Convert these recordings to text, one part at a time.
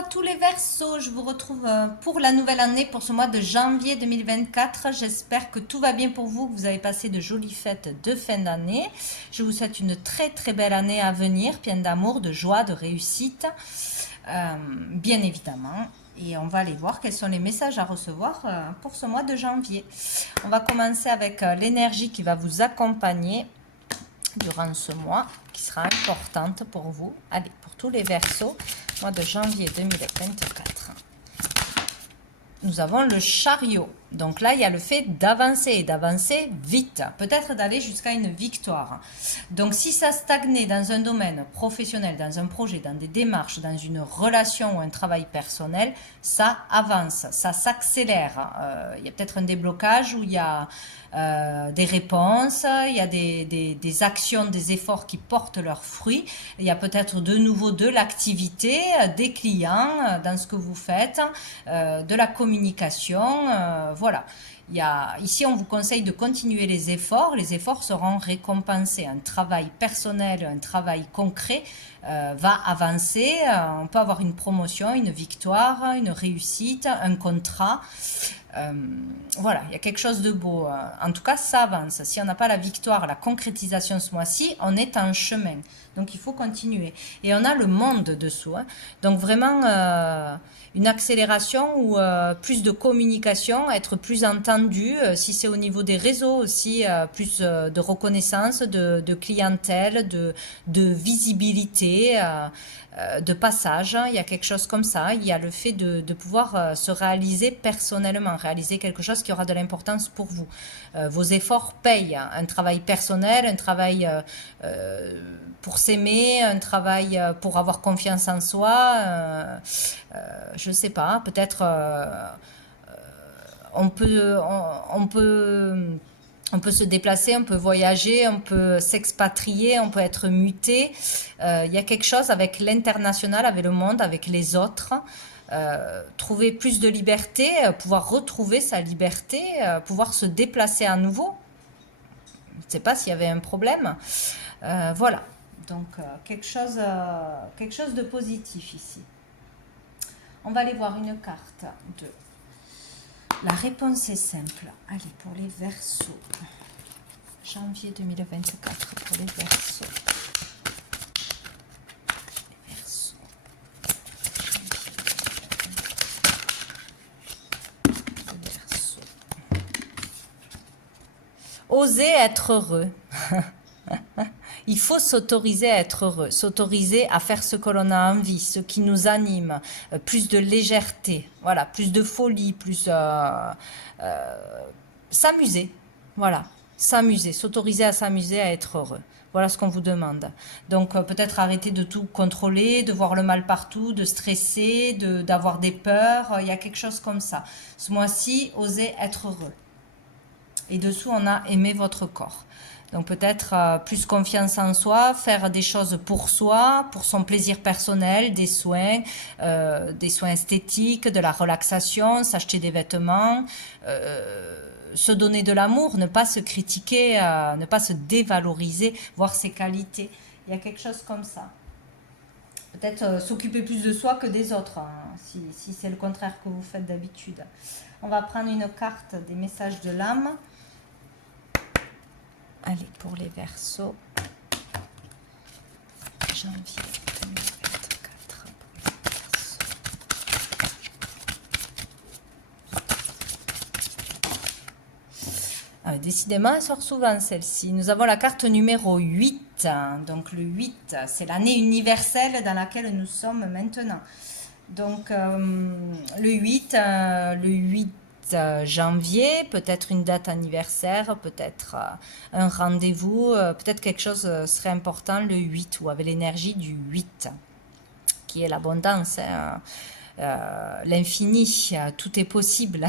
à tous les Verseaux, je vous retrouve pour la nouvelle année, pour ce mois de janvier 2024. J'espère que tout va bien pour vous, que vous avez passé de jolies fêtes de fin d'année. Je vous souhaite une très très belle année à venir, pleine d'amour, de joie, de réussite, bien évidemment. Et on va aller voir quels sont les messages à recevoir pour ce mois de janvier. On va commencer avec l'énergie qui va vous accompagner durant ce mois, qui sera importante pour vous. Allez, pour tous les Verseaux, mois de janvier 2024. Nous avons le chariot. Donc là, il y a le fait d'avancer et d'avancer vite, peut-être d'aller jusqu'à une victoire. Donc si ça stagnait dans un domaine professionnel, dans un projet, dans des démarches, dans une relation ou un travail personnel, ça avance, ça s'accélère. Il y a peut-être un déblocage où il y a des réponses, il y a des actions, des efforts qui portent leurs fruits. Il y a peut-être de nouveau de l'activité, des clients dans ce que vous faites, de la communication. Voilà. Ici, on vous conseille de continuer les efforts. Les efforts seront récompensés. Un travail personnel, un travail concret va avancer. On peut avoir une promotion, une victoire, une réussite, un contrat. Voilà, il y a quelque chose de beau. En tout cas, ça avance. Si on n'a pas la victoire, la concrétisation ce mois-ci, on est en chemin. Donc, il faut continuer. Et on a le monde dessous. Hein. Donc, vraiment, une accélération ou plus de communication, être plus entendu. Si c'est au niveau des réseaux aussi, plus de reconnaissance, de clientèle, de visibilité. De passage, il y a quelque chose comme ça, il y a le fait de pouvoir se réaliser personnellement, réaliser quelque chose qui aura de l'importance pour vous. Vos efforts payent, un travail personnel, un travail pour s'aimer, un travail pour avoir confiance en soi, je ne sais pas, peut-être on peut se déplacer, on peut voyager, on peut s'expatrier, on peut être muté. Il y a quelque chose avec l'international, avec le monde, avec les autres. Trouver plus de liberté, pouvoir retrouver sa liberté, pouvoir se déplacer à nouveau. Je ne sais pas s'il y avait un problème. Voilà. Donc, quelque chose de positif ici. On va aller voir une carte de... La réponse est simple. Allez, pour les Verseaux. Janvier 2024 pour les Verseaux. Les Verseaux. Les Verseaux. Osez être heureux. Il faut s'autoriser à être heureux, s'autoriser à faire ce que l'on a envie, ce qui nous anime, plus de légèreté, voilà, plus de folie, plus s'amuser, voilà, s'amuser, s'autoriser à s'amuser, à être heureux. Voilà ce qu'on vous demande. Donc peut-être arrêter de tout contrôler, de voir le mal partout, de stresser, d'avoir des peurs, il y a quelque chose comme ça. Ce mois-ci, osez être heureux. Et dessous, on a aimé votre corps. Donc peut-être plus confiance en soi, faire des choses pour soi, pour son plaisir personnel, des soins esthétiques, de la relaxation, s'acheter des vêtements, se donner de l'amour, ne pas se critiquer, ne pas se dévaloriser, voir ses qualités. Il y a quelque chose comme ça. Peut-être s'occuper plus de soi que des autres, hein, si c'est le contraire que vous faites d'habitude. On va prendre une carte des messages de l'âme. Allez, pour les Verseaux, janvier 2024, pour les Verseaux. Décidément, elle sort souvent celle-ci. Nous avons la carte numéro 8. Donc le 8, c'est l'année universelle dans laquelle nous sommes maintenant. Donc le 8 janvier, peut-être une date anniversaire, peut-être un rendez-vous, peut-être quelque chose serait important le 8 ou avec l'énergie du 8 qui est l'abondance, hein, l'infini, tout est possible.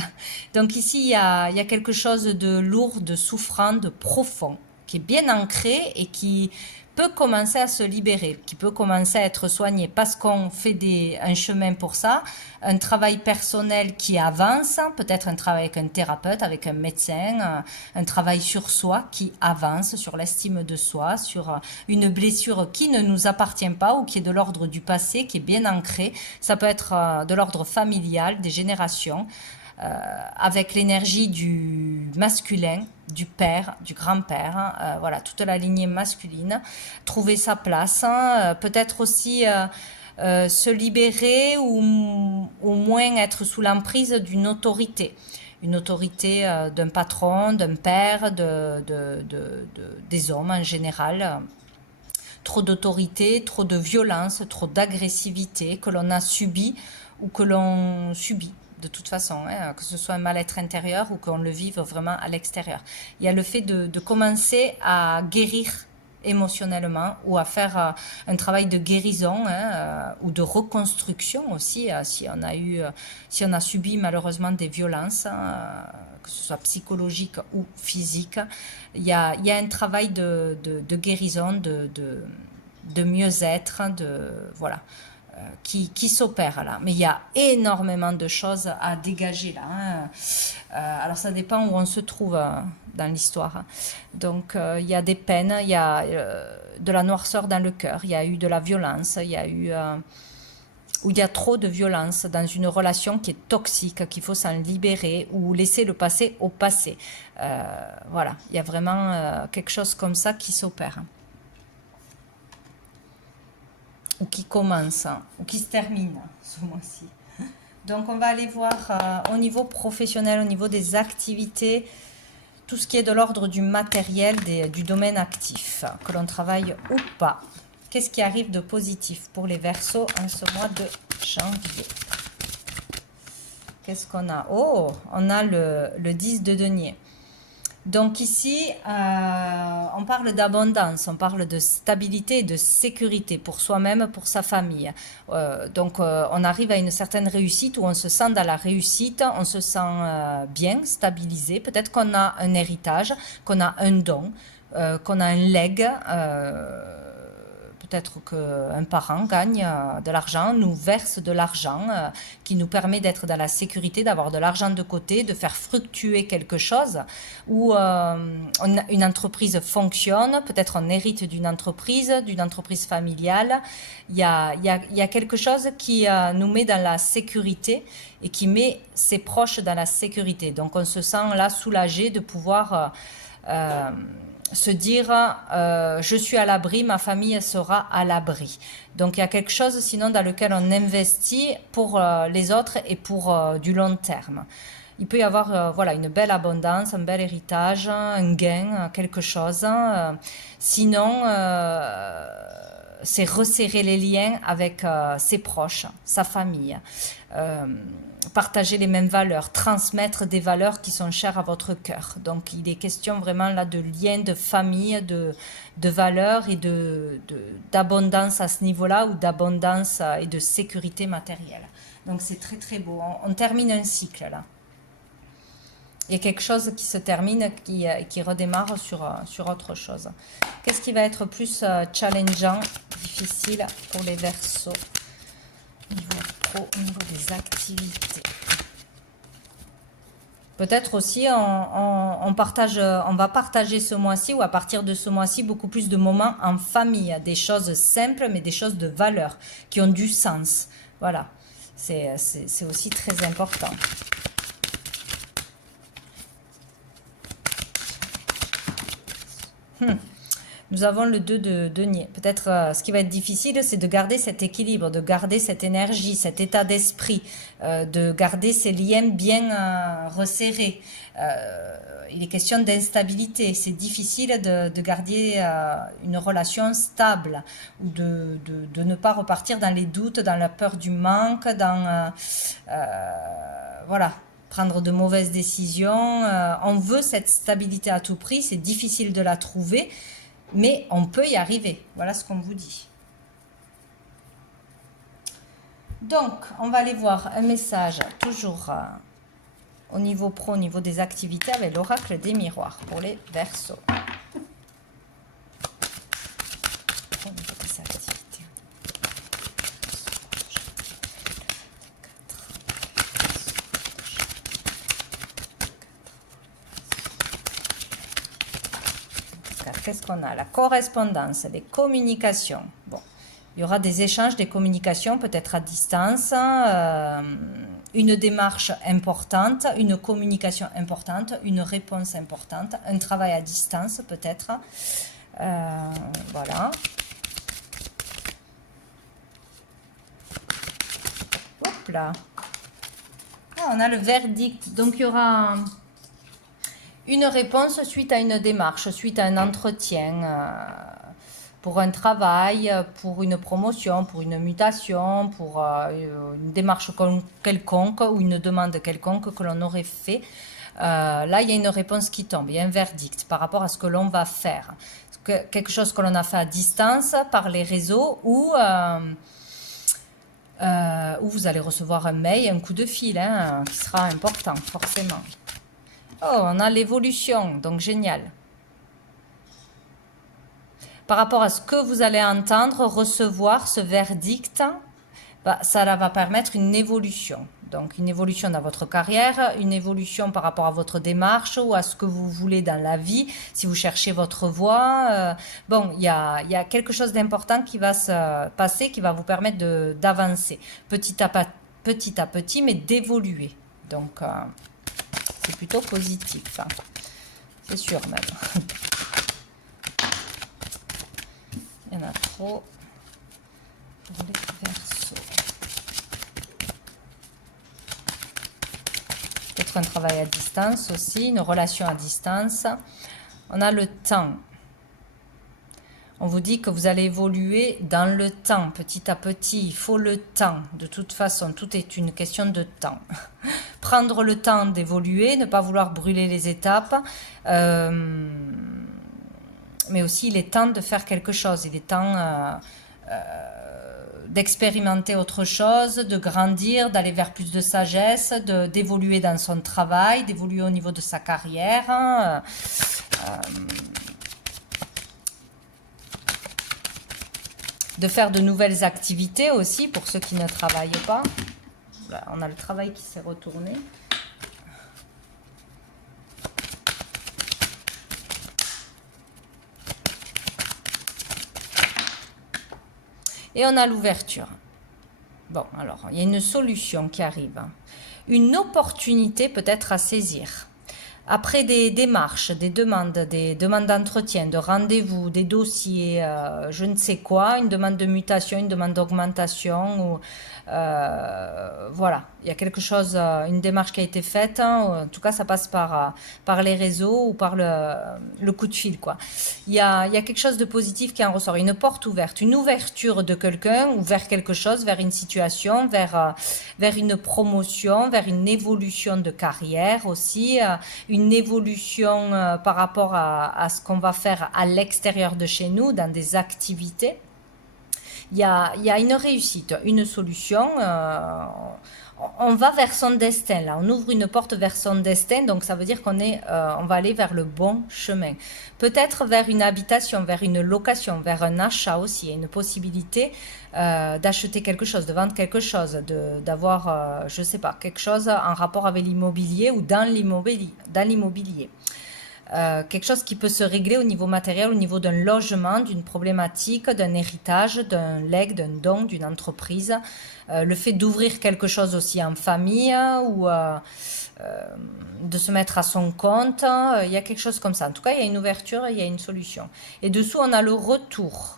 Donc ici il y a quelque chose de lourd, de souffrant, de profond qui est bien ancré et qui peut commencer à se libérer, qui peut commencer à être soigné parce qu'on fait un chemin pour ça, un travail personnel qui avance, peut-être un travail avec un thérapeute, avec un médecin, un travail sur soi qui avance, sur l'estime de soi, sur une blessure qui ne nous appartient pas ou qui est de l'ordre du passé, qui est bien ancrée. Ça peut être de l'ordre familial, des générations. Avec l'énergie du masculin, du père, du grand-père, voilà, toute la lignée masculine, trouver sa place, peut-être aussi se libérer ou au moins être sous l'emprise d'une autorité. Une autorité d'un patron, d'un père, des hommes en général. Trop d'autorité, trop de violence, trop d'agressivité que l'on a subi ou que l'on subit. De toute façon, hein, que ce soit un mal-être intérieur ou qu'on le vive vraiment à l'extérieur. Il y a le fait de commencer à guérir émotionnellement ou à faire un travail de guérison ou de reconstruction aussi si on a subi malheureusement des violences, que ce soit psychologique ou physique. Il y a un travail de guérison, de mieux-être, voilà. Qui s'opère là. Mais il y a énormément de choses à dégager là. Hein. Alors ça dépend où on se trouve dans l'histoire. Donc il y a des peines, il y a de la noirceur dans le cœur, il y a eu de la violence, il y a eu... où il y a trop de violence dans une relation qui est toxique, qu'il faut s'en libérer ou laisser le passé au passé. Voilà, il y a vraiment quelque chose comme ça qui s'opère. Ou qui commence, ou qui se termine ce mois-ci. Donc on va aller voir au niveau professionnel, au niveau des activités, tout ce qui est de l'ordre du matériel, du domaine actif, que l'on travaille ou pas. Qu'est-ce qui arrive de positif pour les Verseaux en ce mois de janvier? Qu'est-ce qu'on a? Oh, on a le 10 de denier. Donc ici, on parle d'abondance, on parle de stabilité et de sécurité pour soi-même, pour sa famille. Donc on arrive à une certaine réussite où on se sent dans la réussite, on se sent bien, stabilisé. Peut-être qu'on a un héritage, qu'on a un don, qu'on a un legs. Peut-être qu'un parent gagne de l'argent, nous verse de l'argent qui nous permet d'être dans la sécurité, d'avoir de l'argent de côté, de faire fructuer quelque chose, où une entreprise fonctionne, peut-être on hérite d'une entreprise familiale. Il y a quelque chose qui nous met dans la sécurité et qui met ses proches dans la sécurité. Donc on se sent là soulagé de pouvoir... se dire je suis à l'abri, ma famille sera à l'abri. Donc il y a quelque chose sinon dans lequel on investit pour les autres et pour du long terme. Il peut y avoir voilà, une belle abondance, un bel héritage, un gain, quelque chose. Sinon, c'est resserrer les liens avec ses proches, sa famille. Partager les mêmes valeurs, transmettre des valeurs qui sont chères à votre cœur. Donc il est question vraiment là de liens, de famille, de valeurs et d'abondance à ce niveau-là, ou d'abondance et de sécurité matérielle. Donc c'est très très beau. On termine un cycle là. Il y a quelque chose qui se termine, qui redémarre sur autre chose. Qu'est-ce qui va être plus challengeant, difficile pour les Verseaux? Au niveau des activités. Peut-être aussi on va partager ce mois-ci, ou à partir de ce mois-ci, beaucoup plus de moments en famille, des choses simples mais des choses de valeur qui ont du sens. Voilà, c'est aussi très important. Nous avons le 2 de denier. Peut-être ce qui va être difficile, c'est de garder cet équilibre, de garder cette énergie, cet état d'esprit, de garder ces liens bien resserrés. Il est question d'instabilité. C'est difficile de garder une relation stable, ou de ne pas repartir dans les doutes, dans la peur du manque, dans... voilà, prendre de mauvaises décisions. On veut cette stabilité à tout prix. C'est difficile de la trouver. Mais on peut y arriver. Voilà ce qu'on vous dit. Donc, on va aller voir un message toujours au niveau pro, au niveau des activités, avec l'oracle des miroirs pour les Verseaux. qu'est-ce qu'on a? La correspondance, les communications. Bon, il y aura des échanges, des communications, peut-être à distance, une démarche importante, une communication importante, une réponse importante, un travail à distance peut-être. Voilà. Hop là. Ah, on a le verdict. Donc il y aura une réponse suite à une démarche, suite à un entretien. Pour un travail, pour une promotion, pour une mutation, pour une démarche quelconque ou une demande quelconque que l'on aurait fait. Là, il y a une réponse qui tombe, il y a un verdict par rapport à ce que l'on va faire. Quelque chose que l'on a fait à distance, par les réseaux, ou vous allez recevoir un mail, un coup de fil, hein, qui sera important, forcément. Oh, on a l'évolution, donc génial. Par rapport à ce que vous allez entendre, recevoir ce verdict, ça va permettre une évolution. Donc une évolution dans votre carrière, une évolution par rapport à votre démarche ou à ce que vous voulez dans la vie, si vous cherchez votre voie. Bon, il y a quelque chose d'important qui va se passer, qui va vous permettre d'avancer petit à petit, mais d'évoluer. Donc c'est plutôt positif, hein. C'est sûr même. Il y en a trop pour les Verseaux. Peut-être un travail à distance aussi, une relation à distance. On a le temps. On vous dit que vous allez évoluer dans le temps, petit à petit. Il faut le temps. De toute façon, tout est une question de temps. Prendre le temps d'évoluer, ne pas vouloir brûler les étapes. Mais aussi, il est temps de faire quelque chose. Il est temps d'expérimenter autre chose, de grandir, d'aller vers plus de sagesse, d'évoluer dans son travail, d'évoluer au niveau de sa carrière. De faire de nouvelles activités aussi pour ceux qui ne travaillent pas. Là, on a le travail qui s'est retourné. Et on a l'ouverture. Bon, alors, il y a une solution qui arrive. Une opportunité peut-être à saisir. Après des démarches, des demandes d'entretien, de rendez-vous, des dossiers, je ne sais quoi, une demande de mutation, une demande d'augmentation, ou voilà, il y a quelque chose, une démarche qui a été faite, hein, en tout cas ça passe par les réseaux ou par le coup de fil, quoi. Il y a quelque chose de positif qui en ressort, une porte ouverte, une ouverture de quelqu'un ou vers quelque chose, vers une situation, vers une promotion, vers une évolution de carrière aussi, une évolution par rapport à ce qu'on va faire à l'extérieur de chez nous, dans des activités. Il y a une réussite, une solution. On va vers son destin, là. On ouvre une porte vers son destin, donc ça veut dire on va aller vers le bon chemin. Peut-être vers une habitation, vers une location, vers un achat aussi. Il y a une possibilité d'acheter quelque chose, de vendre quelque chose, d'avoir, je ne sais pas, quelque chose en rapport avec l'immobilier ou dans l'immobilier. Quelque chose qui peut se régler au niveau matériel, au niveau d'un logement, d'une problématique, d'un héritage, d'un legs, d'un don, d'une entreprise. Le fait d'ouvrir quelque chose aussi en famille ou de se mettre à son compte, il y a quelque chose comme ça. En tout cas, il y a une ouverture, il y a une solution. Et dessous, on a le retour.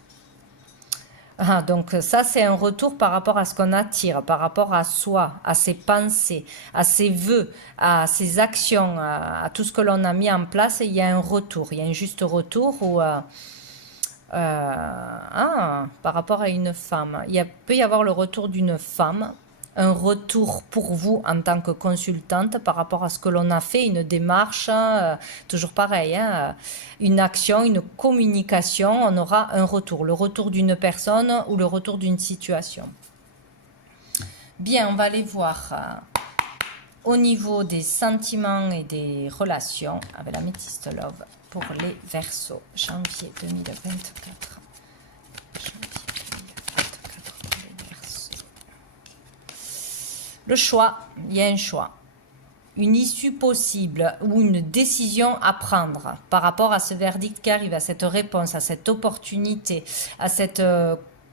Ah, donc ça, c'est un retour par rapport à ce qu'on attire, par rapport à soi, à ses pensées, à ses vœux, à ses actions, à tout ce que l'on a mis en place. Il y a un retour, il y a un juste retour où, par rapport à une femme. Il peut y avoir le retour d'une femme, un retour pour vous en tant que consultante par rapport à ce que l'on a fait, une démarche, toujours pareil, hein, une action, une communication, on aura un retour, le retour d'une personne ou le retour d'une situation. Bien, on va aller voir au niveau des sentiments et des relations avec la Métiste Love pour les Verseaux, janvier 2024. Le choix, il y a un choix. une issue possible ou une décision à prendre par rapport à ce verdict qui arrive, à cette réponse, à cette opportunité, à cette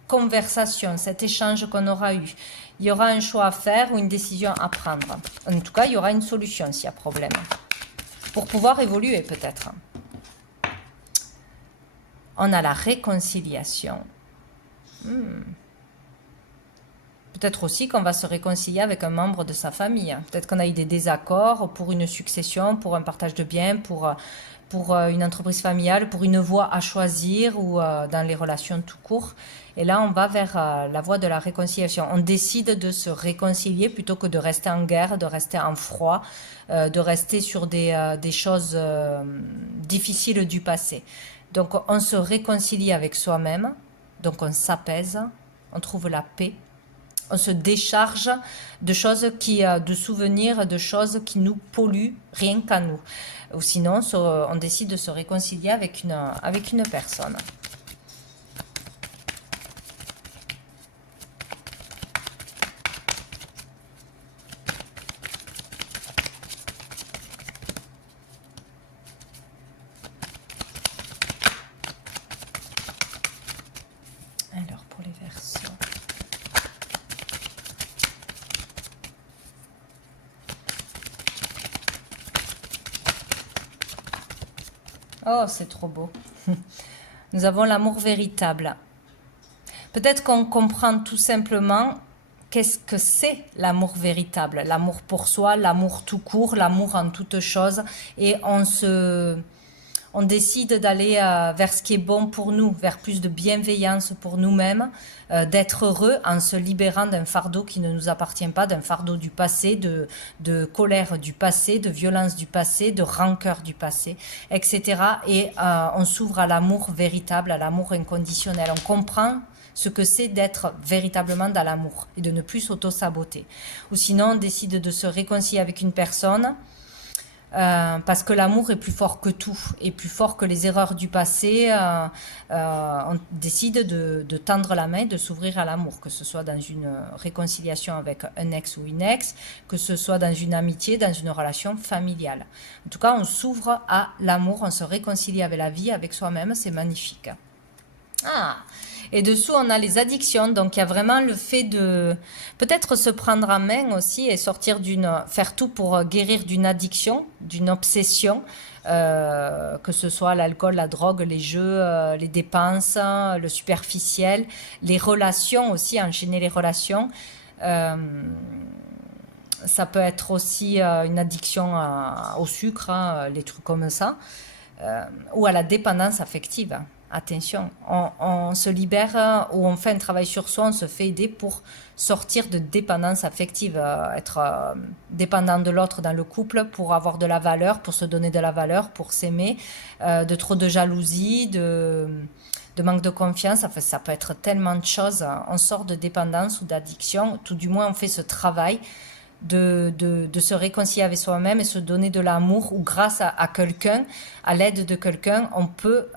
conversation, cet échange qu'on aura eu. Il y aura un choix à faire ou une décision à prendre. En tout cas, il y aura une solution s'il y a problème. Pour pouvoir évoluer peut-être. On a la réconciliation. Peut-être aussi qu'on va se réconcilier avec un membre de sa famille. Peut-être qu'on a eu des désaccords pour une succession, pour un partage de biens, pour une entreprise familiale, pour une voie à choisir ou dans les relations tout court. Et là, on va vers la voie de la réconciliation. On décide de se réconcilier plutôt que de rester en guerre, de rester en froid, de rester sur des choses difficiles du passé. Donc, on se réconcilie avec soi-même. Donc, on s'apaise, on trouve la paix. On se décharge de choses de souvenirs, de choses qui nous polluent rien qu'à nous. Ou sinon, on décide de se réconcilier avec une personne. Alors, pour les Verseaux. Oh, c'est trop beau. Nous avons l'amour véritable. Peut-être qu'on comprend tout simplement qu'est-ce que c'est l'amour véritable. L'amour pour soi, l'amour tout court, l'amour en toute chose. Et on décide d'aller vers ce qui est bon pour nous, vers plus de bienveillance pour nous-mêmes, d'être heureux en se libérant d'un fardeau qui ne nous appartient pas, d'un fardeau du passé, de colère du passé, de violence du passé, de rancœur du passé, etc. Et on s'ouvre à l'amour véritable, à l'amour inconditionnel. On comprend ce que c'est d'être véritablement dans l'amour et de ne plus s'auto-saboter. Ou sinon, on décide de se réconcilier avec une personne parce que l'amour est plus fort que tout, et plus fort que les erreurs du passé. On décide de tendre la main, de s'ouvrir à l'amour, que ce soit dans une réconciliation avec un ex ou une ex, que ce soit dans une amitié, dans une relation familiale. En tout cas, on s'ouvre à l'amour, on se réconcilie avec la vie, avec soi-même, c'est magnifique. Et dessous, on a les addictions. Donc, il y a vraiment le fait de peut-être se prendre en main aussi et faire tout pour guérir d'une addiction, d'une obsession, que ce soit l'alcool, la drogue, les jeux, les dépenses, le superficiel, les relations aussi, enchaîner les relations. Ça peut être aussi une addiction au sucre, les trucs comme ça, ou à la dépendance affective. Attention, on se libère ou on fait un travail sur soi, on se fait aider pour sortir de dépendance affective, être dépendant de l'autre dans le couple pour avoir de la valeur, pour se donner de la valeur, pour s'aimer, de trop de jalousie, de manque de confiance. Enfin, ça peut être tellement de choses. On sort de dépendance ou d'addiction, tout du moins on fait ce travail de se réconcilier avec soi-même et se donner de l'amour, ou grâce à quelqu'un, à l'aide de quelqu'un, on peut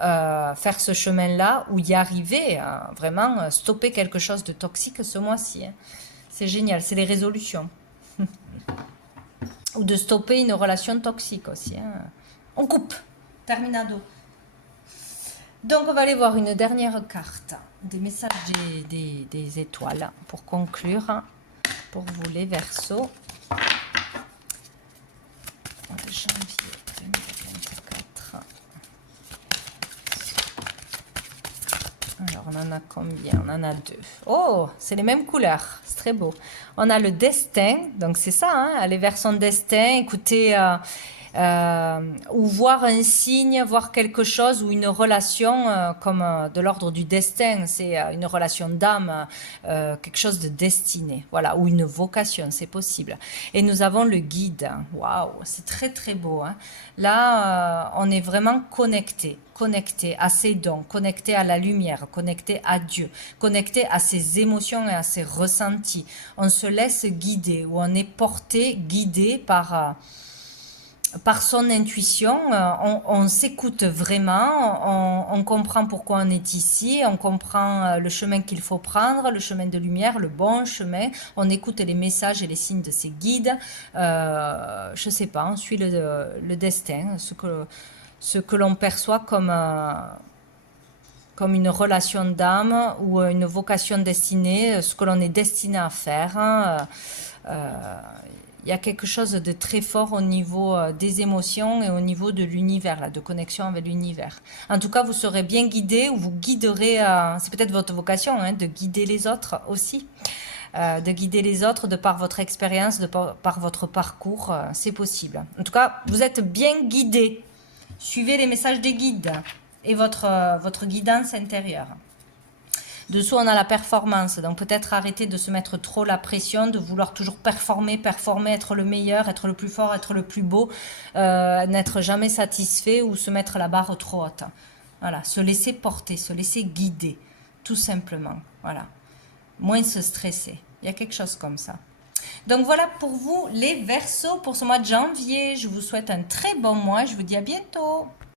faire ce chemin-là ou y arriver, vraiment stopper quelque chose de toxique ce mois-ci. C'est génial, c'est les résolutions. Ou de stopper une relation toxique aussi. On coupe. Terminado. Donc on va aller voir une dernière carte, des messages des étoiles pour conclure. Pour vous les Verseaux, janvier 2024. Alors, on en a combien? On en a deux. Oh, c'est les mêmes couleurs. C'est très beau. On a le destin. Donc, c'est ça, hein, aller vers son destin. Écoutez, ou voir un signe, voir quelque chose ou une relation comme de l'ordre du destin, c'est une relation d'âme, quelque chose de destiné, voilà, ou une vocation, c'est possible. Et nous avons le guide. Waouh, c'est très très beau, hein. Là, on est vraiment connecté à ses dons, connecté à la lumière, connecté à Dieu, connecté à ses émotions et à ses ressentis. On se laisse guider, ou on est porté, guidé par son intuition, on s'écoute vraiment, on comprend pourquoi on est ici, on comprend le chemin qu'il faut prendre, le chemin de lumière, le bon chemin, on écoute les messages et les signes de ses guides, je sais pas, on suit le destin, ce que l'on perçoit comme une relation d'âme ou une vocation destinée, ce que l'on est destiné à faire, hein. Il y a quelque chose de très fort au niveau des émotions et au niveau de l'univers, là, de connexion avec l'univers. En tout cas, vous serez bien guidé ou vous guiderez, c'est peut-être votre vocation, hein, de guider les autres aussi. De guider les autres de par votre expérience, par votre parcours, c'est possible. En tout cas, vous êtes bien guidé. Suivez les messages des guides et votre guidance intérieure. Dessous, on a la performance. Donc, peut-être arrêter de se mettre trop la pression, de vouloir toujours performer, être le meilleur, être le plus fort, être le plus beau, n'être jamais satisfait ou se mettre la barre trop haute. Voilà, se laisser porter, se laisser guider, tout simplement. Voilà, moins se stresser. Il y a quelque chose comme ça. Donc, voilà pour vous les Verseaux pour ce mois de janvier. Je vous souhaite un très bon mois. Je vous dis à bientôt.